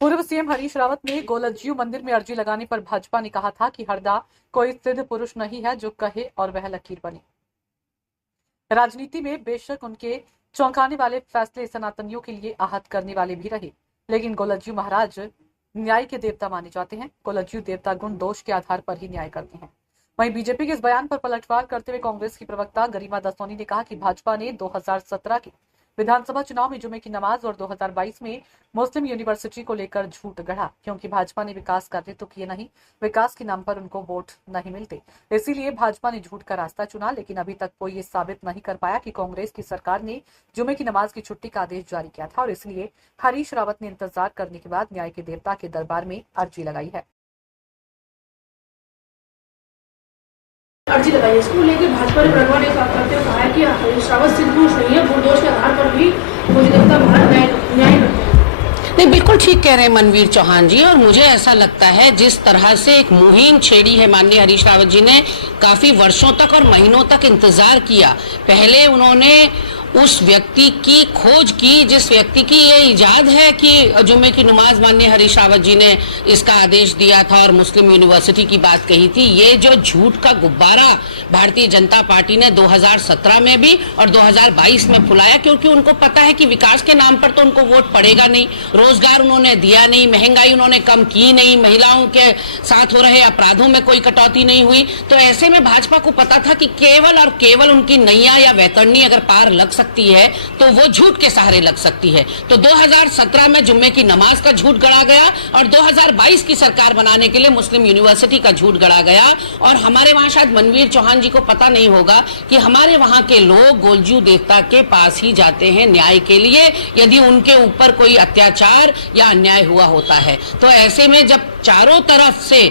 पूर्व सीएम हरीश रावत ने गोलज्यू मंदिर में अर्जी लगाने पर भाजपा ने कहा था कि हरदा कोई सिद्ध पुरुष नहीं है जो कहे और वह लकीर बने। राजनीति में बेशक उनके चौंकाने वाले फैसले सनातनियों के लिए आहत करने वाले भी रहे, लेकिन गोलज्यू महाराज न्याय के देवता माने जाते हैं। गोलज्यू देवता गुण दोष के आधार पर ही न्याय करते हैं। वहीं बीजेपी के इस बयान पर पलटवार करते हुए कांग्रेस की प्रवक्ता गरिमा दसोनी ने कहा कि भाजपा ने 2017 के विधानसभा चुनाव में जुमे की नमाज और 2022 में मुस्लिम यूनिवर्सिटी को लेकर झूठ गढ़ा, क्योंकि भाजपा ने विकास कार्य तो किए नहीं, विकास के नाम पर उनको वोट नहीं मिलते, इसीलिए भाजपा ने झूठ का रास्ता चुना। लेकिन अभी तक कोई ये साबित नहीं कर पाया कि कांग्रेस की सरकार ने जुमे की नमाज की छुट्टी का आदेश जारी किया था और इसलिए हरीश रावत ने इंतजार करने के बाद न्याय के देवता के दरबार में अर्जी लगाई है। अर्जी लगाई है, इसको लेकर भाजपा ने प्रगवान ने साफ करते हुए कहा है कि हरीश रावत सिद्ध पुरुष नहीं है, गुण दोष के आधार पर भी मुझे देवता महाराज न्याय करते हैं। नहीं, बिल्कुल ठीक कह रहे हैं मनवीर चौहान जी। और मुझे ऐसा लगता है जिस तरह से एक मुहिम छेड़ी है माननीय हरीश रावत जी ने, काफी वर्षों तक और महीनों तक इंतजार किया। पहले उन्होंने उस व्यक्ति की खोज की जिस व्यक्ति की ये इजाद है कि जुमे की नमाज माननीय हरीश रावत जी ने इसका आदेश दिया था और मुस्लिम यूनिवर्सिटी की बात कही थी। ये जो झूठ का गुब्बारा भारतीय जनता पार्टी ने 2017 में भी और 2022 में फुलाया, क्योंकि उनको पता है कि विकास के नाम पर तो उनको वोट पड़ेगा नहीं, रोजगार उन्होंने दिया नहीं, महंगाई उन्होंने कम की नहीं, महिलाओं के साथ हो रहे अपराधों में कोई कटौती नहीं हुई। तो ऐसे में भाजपा को पता था कि केवल और केवल उनकी नैया या वैतरणी अगर पार लग सकती है तो वो झूठ के सहारे लग सकती है। तो 2017 में जुम्मे की नमाज का झूठ गढ़ा गया और 2022 की सरकार बनाने के लिए मुस्लिम यूनिवर्सिटी का झूठ गढ़ा गया। और हमारे वहां शायद मनवीर चौहान जी को पता नहीं होगा कि हमारे वहां के लोग गोलज्यू देवता के पास ही जाते हैं न्याय के लिए, यदि उनके ऊपर कोई अत्याचार या अन्याय हुआ होता है। तो ऐसे में जब चारों तरफ से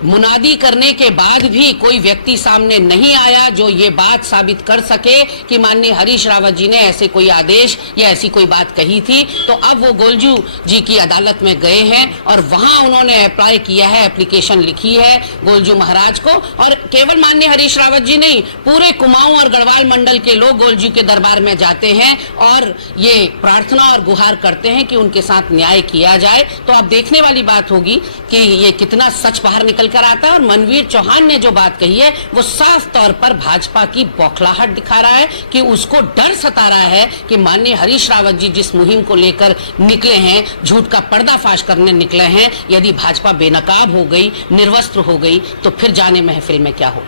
मुनादी करने के बाद भी कोई व्यक्ति सामने नहीं आया जो ये बात साबित कर सके कि माननीय हरीश रावत जी ने ऐसे कोई आदेश या ऐसी कोई बात कही थी, तो अब वो गोलजू जी की अदालत में गए हैं और वहां उन्होंने अप्लाई किया है, एप्लीकेशन लिखी है गोलजू महाराज को। और केवल माननीय हरीश रावत जी नहीं, पूरे कुमाऊं और गढ़वाल मंडल के लोग गोलजू के दरबार में जाते हैं और ये प्रार्थना और गुहार करते हैं कि उनके साथ न्याय किया जाए। तो अब देखने वाली बात होगी कि ये कितना सच बाहर निकल कर आता है। और मनवीर चौहान ने जो बात कही है वो साफ तौर पर भाजपा की बौखलाहट दिखा रहा है कि उसको डर सता रहा है कि माननीय हरीश रावत जी जिस मुहिम को लेकर निकले हैं, झूठ का पर्दाफाश करने निकले हैं, यदि भाजपा बेनकाब हो गई, निर्वस्त्र हो गई तो फिर जाने महफिल में क्या हो।